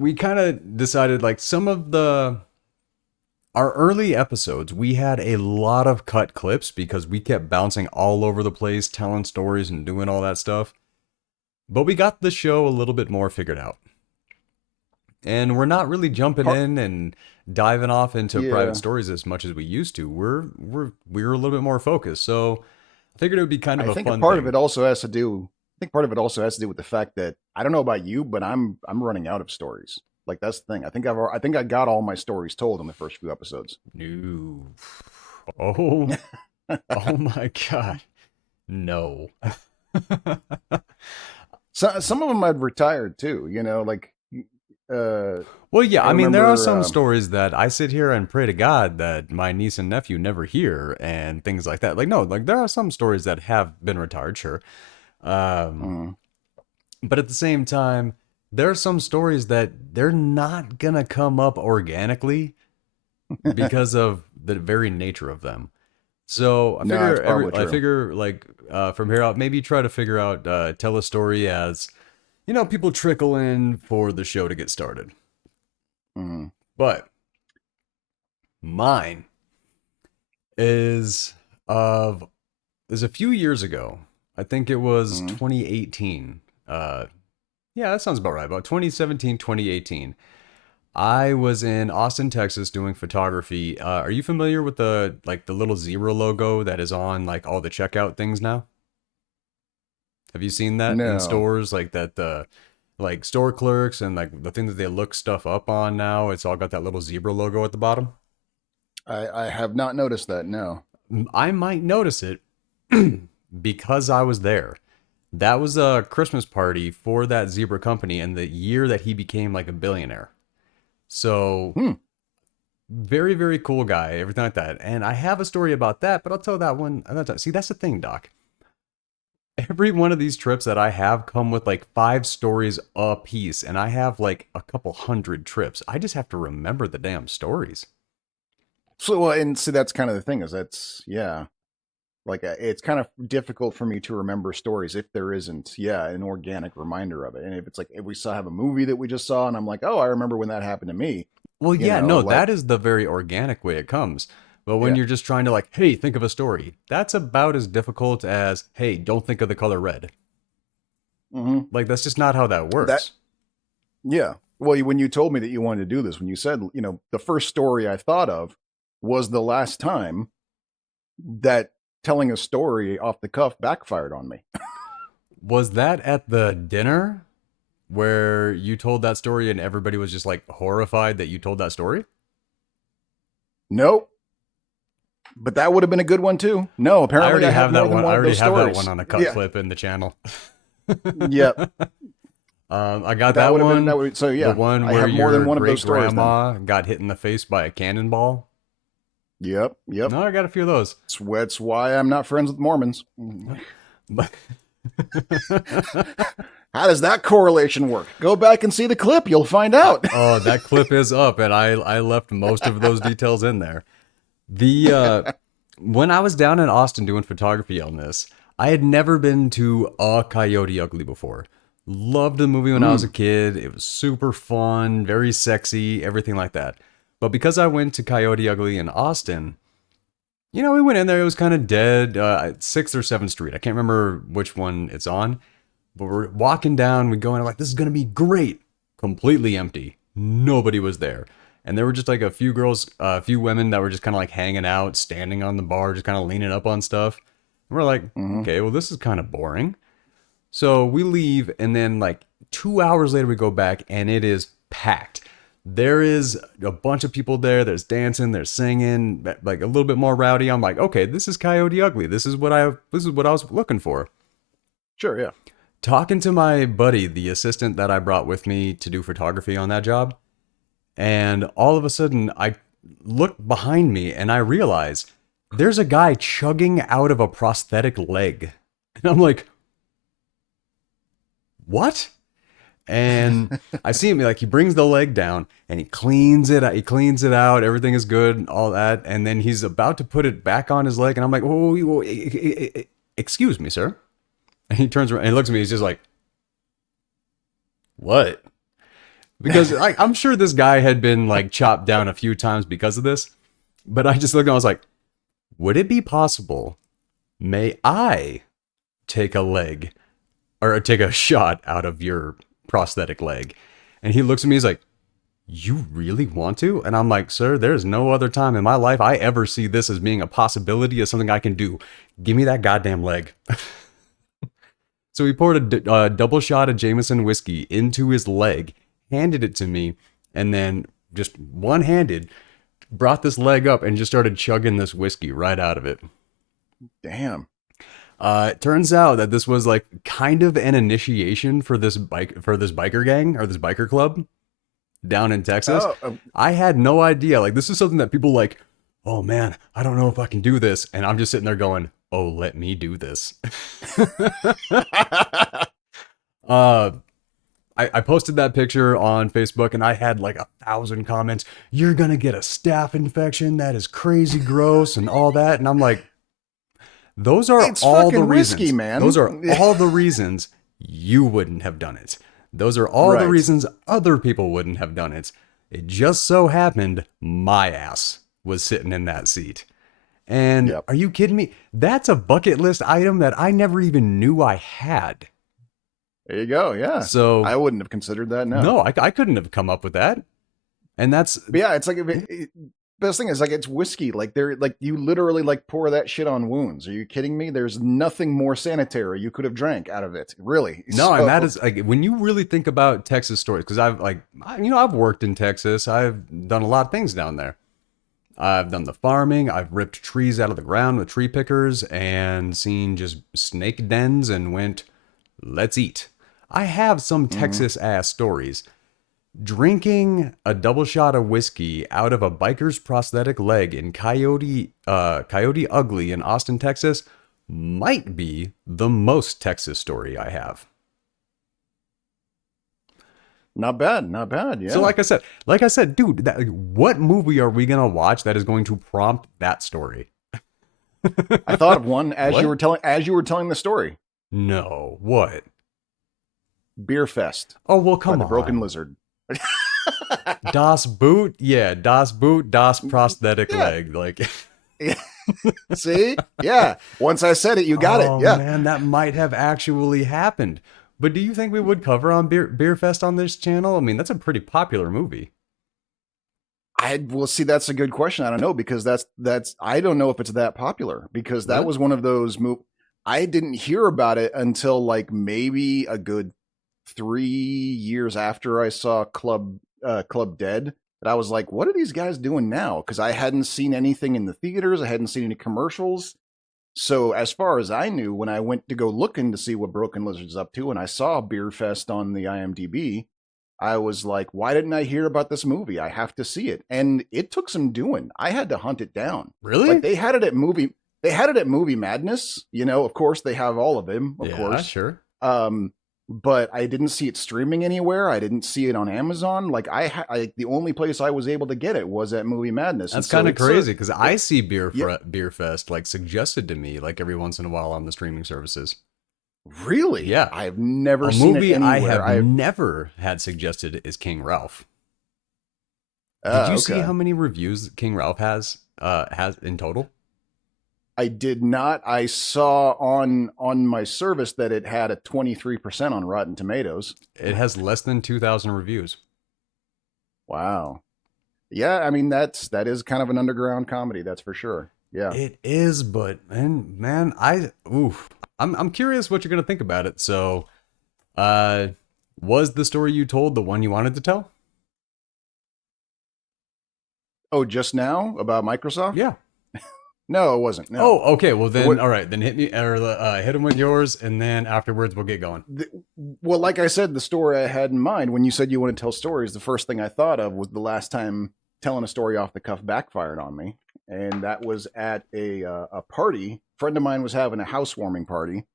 we kind of decided like some of our early episodes, we had a lot of cut clips because we kept bouncing all over the place, telling stories and doing all that stuff. But we got the show a little bit more figured out. And we're not really jumping Part, in and diving off into private yeah. stories as much as we used to. We're a little bit more focused. So I figured it would be kind of I a think a fun part of thing. it also has to do. I think part of it also has to do with the fact that I don't know about you, but I'm running out of stories. Like that's the thing. I think I got all my stories told in the first few episodes. No. Oh, oh my God. No. So some of them I'd retired too. Like Well, yeah, I I mean, there are remember. some stories that I sit here and pray to God that my niece and nephew never hear and things like that. Like, no, like there are some stories that have been retired, sure. Um, Mm, but at the same time, there are some stories that they're not gonna come up organically because of the very nature of them. So no, it's probably I true. figure like from here out, maybe try to figure out tell a story as people trickle in for the show to get started. Mm, But mine is of is a few years ago. I think it was mm. 2018. Yeah, that sounds about right. About 2017, 2018. I was in Austin, Texas doing photography. Are you familiar with the little zebra logo that is on like all the checkout things now? Have you seen that in No, stores like that the like store clerks and like the thing that they look stuff up on now, it's all got that little zebra logo at the bottom? I have not noticed that. No. I might notice it because I was there. That was a Christmas party for that zebra company and the year that he became like a billionaire. So Hmm. very, very cool guy, everything like that. And I have a story about that, but I'll tell that one another time. See, that's the thing, Doc. Every one of these trips that I have come with like 5 stories a piece, and I have like a couple hundred trips. I just have to remember the damn stories. So and see, that's kind of the thing is that's yeah. Like it's kind of difficult for me to remember stories if there isn't an organic reminder of it. And if it's like if we saw have a movie that we just saw and I'm like, oh, I remember when that happened to me. Well, yeah, no, Like that is the very organic way it comes. But when yeah. you're just trying to like, hey, think of a story, that's about as difficult as, hey, don't think of the color red. Hmm. Like that's just not how that That works. yeah. Well, when you told me that you wanted to do this, when you said the first story I thought of was the last time that telling a story off the cuff backfired on me. Was that at the dinner where you told that story and everybody was just like horrified that you told that story? Nope. But that would have been a good one too. No, I apparently already I have have more that than one. I one of already those have that one stories. on a cut Yeah. clip in the channel. Yep. I got That that would have been one. that would so The yeah. one I where have more than your one of great those stories then. grandma got hit in the face by a cannonball. Yep. Yep. No, I got a few of those. That's why I'm not friends with Mormons. But How does that correlation work? Go back and see the clip. You'll find out. oh, that clip is up, and I left most of those details in there. The when I was down in Austin doing photography on this, I had never been to a Coyote Ugly before. Loved the movie when I was a Mm, kid. It was super fun, very sexy, everything like that. But because I went to Coyote Ugly in Austin, we went in there. It was kind of dead. 6th or 7th Street. I can't remember which one it's on. But we're walking down. We go in. I'm like, this is gonna be great. Completely empty. Nobody was there. And there were just like a few girls, a few women that were just kind of like hanging out, standing on the bar, just kind of leaning up on stuff. And we're like, mm-hmm. okay, well, this is kind of boring. So we leave, and then like 2 hours later, we go back, and it is packed. There is a bunch of people there. There's dancing, there's singing, like a little bit more rowdy. I'm like, okay, this is Coyote Ugly. This is what I was looking for. Sure, yeah. Talking to my buddy, the assistant that I brought with me to do photography on that job, and all of a sudden I look behind me and I realize there's a guy chugging out of a prosthetic leg. And I'm like, what? And I see him like he brings the leg down and he cleans it. He cleans it out. Everything is good, all that. And then he's about to put it back on his leg, and I'm like, "Whoa, whoa, whoa, excuse me, sir." And he turns around and he looks at me. He's just like, "What?" because I'm sure this guy had been like chopped down a few times because of this. But I just looked and I was like, would it be possible? May I take a leg or take a shot out of your prosthetic leg? And he looks at me, he's like, you really want to? And I'm like, sir, there's no other time in my life I ever see this as being a possibility, as something I can do. Give me that goddamn leg. So he poured a double shot of Jameson whiskey into his leg, handed it to me, and then just one-handed brought this leg up and just started chugging this whiskey right out of it. Damn. It turns out that this was like kind of an initiation for this biker gang or this biker club down in Texas. I had no idea. Like, this is something that people like, oh man, I don't know if I can do this. And I'm just sitting there going, oh, let me do this. I posted that picture on Facebook and I had like 1,000 comments. You're going to get a staph infection. That is crazy gross and all that. And I'm like, those are It's all the fucking reasons. whiskey, man. Those are all the reasons you wouldn't have done it. Those are all the Right. reasons other people wouldn't have done it. It just so happened my ass was sitting in that seat. And Yep. are you kidding me? That's a bucket list item that I never even knew I had. There you go. Yeah. So I wouldn't have considered that. No. no, I couldn't have come up with that. And that's But yeah, it's like best thing is like it's whiskey. Like they're like you literally like pour that shit on wounds. Are you kidding me? There's nothing more sanitary you could have drank out of it. Really? no, and that is like when you really think about Texas stories, because I've worked in Texas. I've done a lot of things down there. I've done the farming. I've ripped trees out of the ground with tree pickers and seen just snake dens and went, let's eat. I have some Texas ass stories. Drinking a double shot of whiskey out of a biker's prosthetic leg in Coyote Ugly in Austin, Texas, might be the most Texas story I have. Not bad. Not bad. Yeah. So like I said, dude, what movie are we gonna watch that is going to prompt that story? I thought of one as What? you were telling the story. No, what? Beer Fest Oh well, by come the on. Broken Lizard. Das Boot, yeah, Das Boot, Das prosthetic Yeah. leg, like. See? Yeah. Once I said it, you got Oh, it. Yeah. man, that might have actually happened. But do you think we would cover on Beer Fest on this channel? I mean, that's a pretty popular movie. Well, see, that's a good question. I don't know because that's I don't know if it's that popular because that Really? was one of those I didn't hear about it until like maybe a good 3 years after I saw Club Dead. That I was like, what are these guys doing now? Because I hadn't seen anything in the theaters. I hadn't seen any commercials. So as far as I knew, when I went to go looking to see what Broken Lizard's up to, and I saw Beer Fest on the IMDb, I was like, why didn't I hear about this movie? I have to see it. And it took some doing. I had to hunt it down. Really? Like they had it at Movie Madness. You know, of course they have all of them, of yeah, course. sure. But I didn't see it streaming anywhere. I didn't see it on Amazon. Like the only place I was able to get it was at Movie Madness. That's kind of crazy because I see Beer Fest like suggested to me like every once in a while on the streaming services. Really? Yeah. I've never A seen movie it anywhere. I have never had suggested is King Ralph. Did you see how many reviews King Ralph has in total? I did not. I saw on my service that it had a 23% on Rotten Tomatoes. It has less than 2,000 reviews. Wow. Yeah, I mean that is kind of an underground comedy, that's for sure. Yeah. It is, but man, I'm curious what you're gonna think about it. So, was the story you told the one you wanted to tell? Oh, just now about Microsoft? Yeah. No, it wasn't. No. Oh, okay. Well, then, What- all right. Then hit me or hit him with yours, and then afterwards we'll get going. Well, like I said, the story I had in mind when you said you want to tell stories, the first thing I thought of was the last time telling a story off the cuff backfired on me, and that was at a party. A friend of mine was having a housewarming party,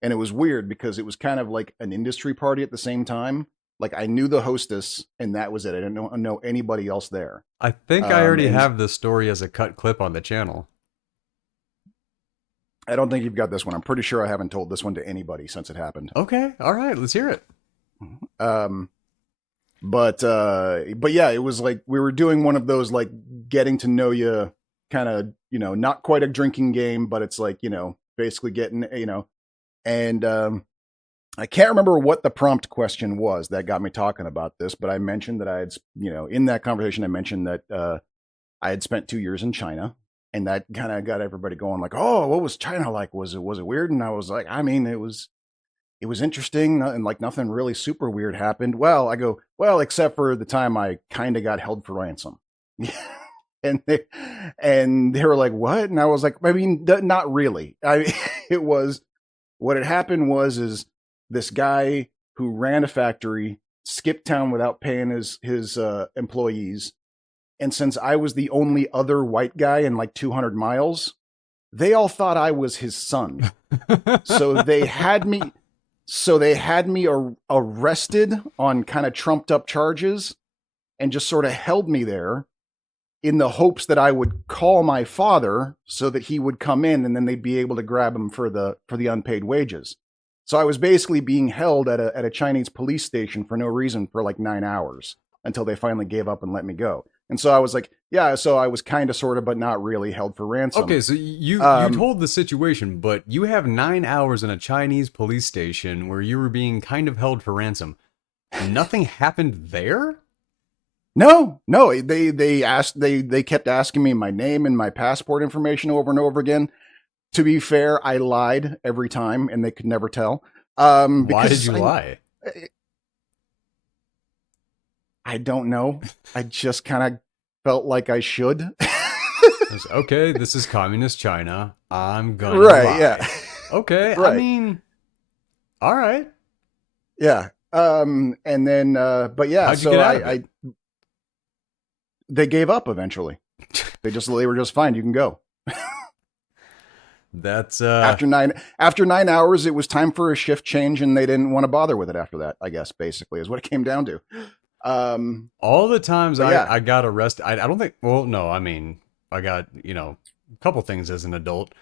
and it was weird because it was kind of like an industry party at the same time. Like I knew the hostess, and that was it. I didn't know anybody else there. I think I already and- have this story as a cut clip on the channel. I don't think you've got this one. I'm pretty sure I haven't told this one to anybody since it happened. Okay. All right. Let's hear it. But yeah, it was like we were doing one of those like getting to know you kind of, not quite a drinking game, but it's like, basically getting, and I can't remember what the prompt question was that got me talking about this, but I mentioned that I had, in that conversation, I mentioned that I had spent 2 years in China, and that kind of got everybody going like, oh, what was China like? Was it weird? And I was like, I mean, it was interesting, and like nothing really super weird happened. Well, I go, well, except for the time I kind of got held for ransom. and they were like, what? And I was like, I mean, not really. It was, what had happened is this guy who ran a factory skipped town without paying his employees. And since I was the only other white guy in like 200 miles, they all thought I was his son. So they had me arrested on kind of trumped up charges and just sort of held me there in the hopes that I would call my father so that he would come in, and then they'd be able to grab him for the unpaid wages. So I was basically being held at a Chinese police station for no reason for like 9 hours until they finally gave up and let me go. And so I was like, yeah, so I was kind of, sort of, but not really held for ransom. Okay, so you told the situation, but you have 9 hours in a Chinese police station where you were being kind of held for ransom. Nothing happened there? No. They kept asking me my name and my passport information over and over again. To be fair, I lied every time, and they could never tell. Why did you lie? I don't know. I just kind of felt like I should. Okay, this is communist China. I'm gonna lie. Yeah. Okay, right. I mean, all right. Yeah. And then, but yeah. How'd you get out of it? They gave up eventually. They were just fine. You can go. That's after 9 hours, it was time for a shift change, and they didn't want to bother with it after that. I guess basically is what it came down to. All the times yeah. I got arrested, I don't think. Well, no, I mean, I got a couple things as an adult,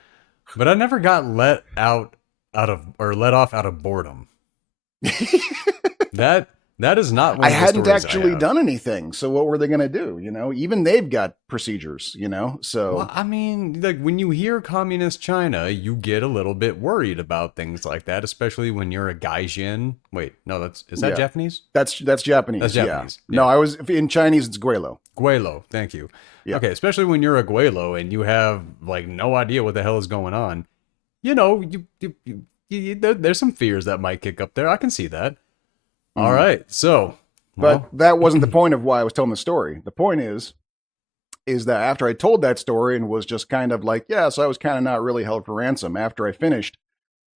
but I never got let off out of boredom. That is not one I of the hadn't stories actually done anything. So what were they going to do? Even they've got procedures, so. Well, I mean, like when you hear communist China, you get a little bit worried about things like that, especially when you're a gaijin. Wait, no, is that Japanese? That's Japanese. That's Japanese. Yeah. No, I was in Chinese. It's Guelo. Guelo. Thank you. Yeah. Okay. Especially when you're a Guelo and you have like no idea what the hell is going on. There's some fears that might kick up there. I can see that. All right, so. But that wasn't the point of why I was telling the story. The point is that after I told that story and was just kind of like, yeah, so I was kind of not really held for ransom. After I finished,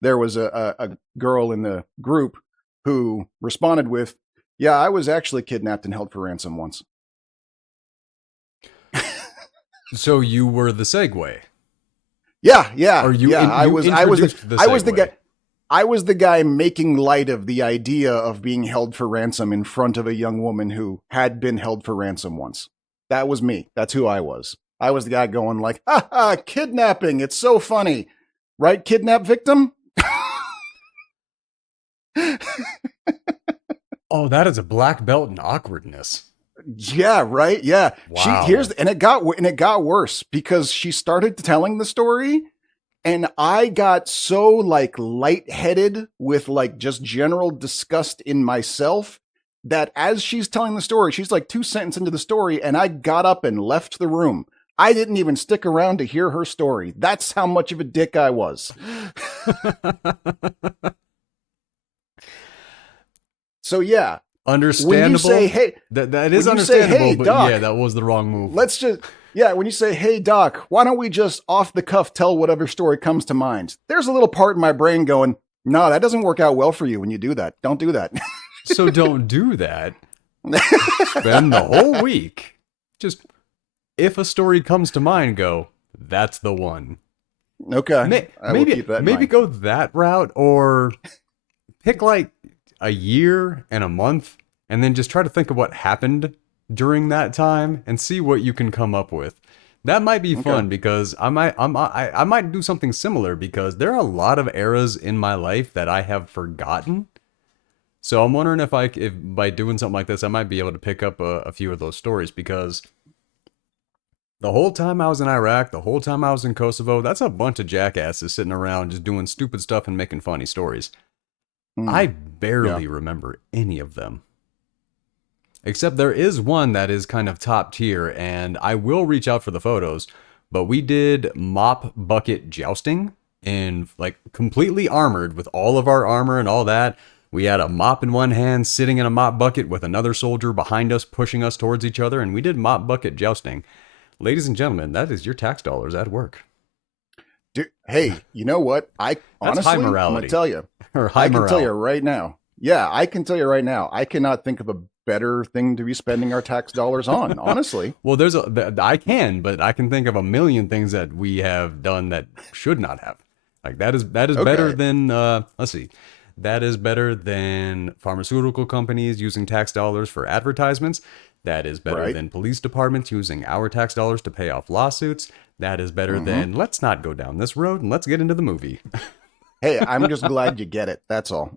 there was a girl in the group who responded with, yeah, I was actually kidnapped and held for ransom once. So you were the segue. Yeah. Or you? Yeah, I was the guy. I was the guy making light of the idea of being held for ransom in front of a young woman who had been held for ransom once. That was me. That's who I was. I was the guy going like, ha ha, kidnapping. It's so funny. Right, kidnap victim? Oh, that is a black belt in awkwardness. Yeah, right. Yeah. Wow. And it got worse because she started telling the story. And I got so like lightheaded with like just general disgust in myself that as she's telling the story, she's like 2 sentences into the story, and I got up and left the room. I didn't even stick around to hear her story. That's how much of a dick I was. So yeah. Understandable. When you say, hey, that is understandable, hey, but Doc, yeah, that was the wrong move. When you say, hey, Doc, why don't we just off the cuff tell whatever story comes to mind? There's a little part in my brain going, no, that doesn't work out well for you when you do that. Don't do that. So don't do that. Spend the whole week. Just, if a story comes to mind, go, that's the one. Okay. Maybe go that route, or pick like a year and a month and then just try to think of what happened during that time and see what you can come up with. That might be fun because I might do something similar because there are a lot of eras in my life that I have forgotten. So I'm wondering if by doing something like this, I might be able to pick up a few of those stories because the whole time I was in Iraq, the whole time I was in Kosovo, that's a bunch of jackasses sitting around just doing stupid stuff and making funny stories. I Mm, yeah. barely remember any of them. Except there is one that is kind of top tier, and I will reach out for the photos. But we did mop bucket jousting in like completely armored with all of our armor and all that. We had a mop in one hand, sitting in a mop bucket with another soldier behind us, pushing us towards each other, and we did mop bucket jousting. Ladies and gentlemen, that is your tax dollars at work. Dude, hey, you know what? I That's high honestly, I'm gonna morality tell you. or high I can tell you morale. right now. Yeah, I can tell you right now. I cannot think of a better thing to be spending our tax dollars on. Honestly. Well, I can, but I can think of a million things that we have done that should not have. Like that is better Okay. than let's see. That is better than pharmaceutical companies using tax dollars for advertisements. That is better Right. than police departments using our tax dollars to pay off lawsuits. That is better Mm-hmm. than let's not go down this road and let's get into the movie. Hey, I'm just glad you get it. That's all.